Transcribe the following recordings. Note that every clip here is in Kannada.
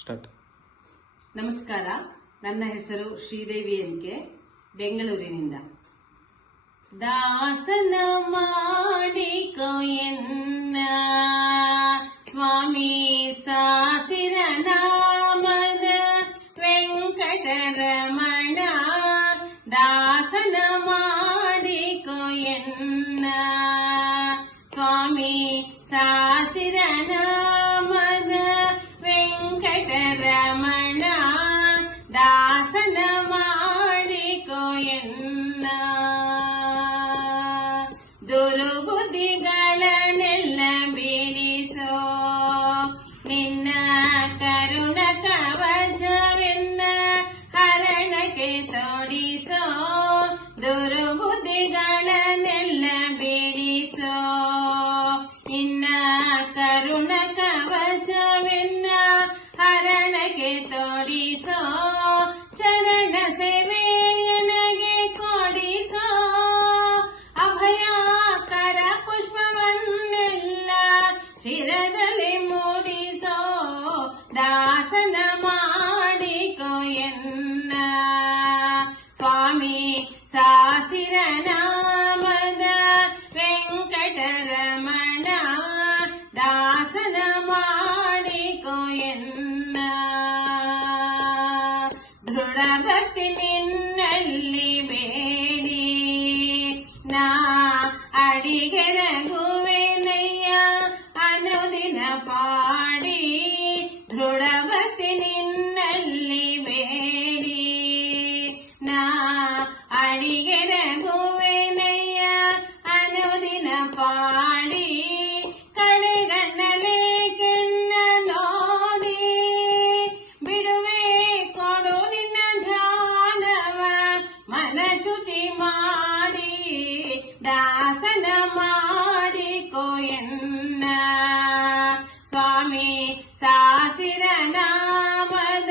ಸ್ಟಾರ್ಟ್. ನಮಸ್ಕಾರ, ನನ್ನ ಹೆಸರು ಶ್ರೀದೇವಿ ಎನ್ಕೆ, ಬೆಂಗಳೂರಿನಿಂದ. ದಾಸನ ಮಾಡಿಕೋ ಎನ್ನ ಸ್ವಾಮಿ ಸಾಸಿರ ನಾಮದ ವೆಂಕಟರಮಣ. ದಾಸನ ಮಾಡಿಕೋ ಎನ್ನ ಸ್ವಾಮಿ ಸಾಸಿರ ನಾಮದ ವೆಂಕಟರಮಣ. ದಾಸನ ಮಾಡಿಕೋ ಎನ್ನ ದುರ್ಬುದ್ಧಿಗಳನ್ನೆಲ್ಲ ಬೀಳಿಸೋ ನಿನ್ನ ಕರುಣ ಕವಚವೆನ್ನ ಹರಣಕ್ಕೆ ತೋಡಿಸೋ. ದುರ್ಬುದ್ಧಿಗಳನ್ನೆಲ್ಲ ಬೀಳಿಸೋ ನಿನ್ನ ಕರುಣ ಕವಚವೆನ್ನ ಹರಣಕ್ಕೆ ತೋಡಿಸೋ. ಚರಣ ಸೇವೆಯನಗೆ ಕೊಡಿಸೋ ಅಭಯಕರ ಪುಷ್ಪವನ್ನೆಲ್ಲ ಶಿರದಲ್ಲಿ ಮೂಡಿಸೋ. ದಾಸನ ಮಾಡಿಕೋ ಎನ್ನ ಸ್ವಾಮಿ ಸಾಸಿರ ನಾಮದ ವೆಂಕಟರಮಣ. ದಾಸನ ಮಾಡಿಕೋ ಎನ್ನ ದೃಢ ಭಕ್ತಿ ನಿನ್ನಲ್ಲಿ ಬೇಡಿ ನಾ ಅಡಿಗೆ ನಗುವೆನಯ್ಯ ಅನುದಿನ ಪಾಡಿ. ದೃಢ ಭಕ್ತಿ ನಿನ್ನಲ್ಲಿ ಬೇಡಿ ನಾ ಅಡಿಗೆ ನಗುವೆನಯ್ಯ ಅನುದಿನ ಪಾಡಿ. ಕಡೆಗಣ್ಣಲೆ ಕೆನ್ನ ನೋಡಿ ಬಿಡುವೆ ಕೊಡು ನಿನ್ನ ಧ್ಯಾನವ ಮನ ಶುಚಿ ಮಾಡಿ. ದಾಸನ ಮಾಡಿಕೋ ಎನ್ನ ಸ್ವಾಮಿ ಸಾಸಿರ ನಾಮದ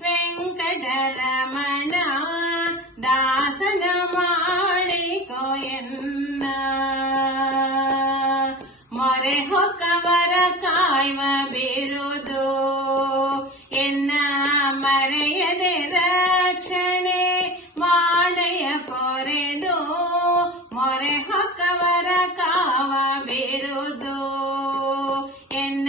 ವೆಂಕಟರಮಣ. ದಾಸನ ಮಾಡಿಕೋ ಎನ್ನ ಮೊರೆ ಹೊಕ್ಕವರ ಕಾಯುವ ಬಿರುದು ಎನ್ನ ಮರೆಯದೆ ರಕ್ಷಣೆ ಮಾಡಯ ಪೊರೆದು. ಮೊರೆ ಹೊಕ್ಕವರ ಕಾವ ಬಿರುದು ಎನ್ನ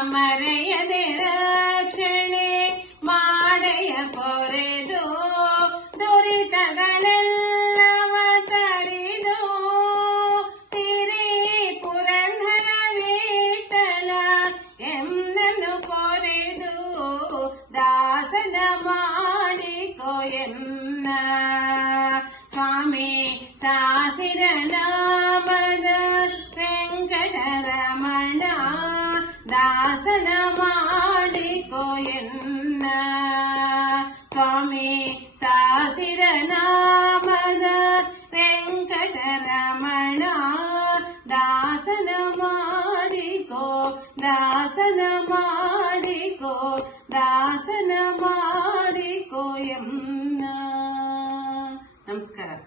ಮರೆಯದೆ ರಕ್ಷಣೆ ಮಾಡಯ ಪೊರೆದು. ದುರಿತಗಳೆಲ್ಲವ ತರಿದು ಸಿರಿ ಪುರಂದರ ವಿಠಲ ಎನ್ನನ್ನು ಪೊರೆದು. ದಾಸನ ಮಾಡಿಕೋ ಎನ್ನ ಸ್ವಾಮಿ ಸಾಸಿರ ನಾಮದ ವೆಂಕಟರಮಣ. ದಾಸನ ಮಾಡಿಕೋ ಎನ್ನ ಸ್ವಾಮಿ ಸಾಸಿರ ನಾಮದ ವೆಂಕಟರಮಣ. ದಾಸನ ಮಾಡಿಕೋ, ದಾಸನ ಮಾಡಿಕೋ, ದಾಸನ ಮಾಡಿಕೋ ಎನ್ನ. ನಮಸ್ಕಾರ.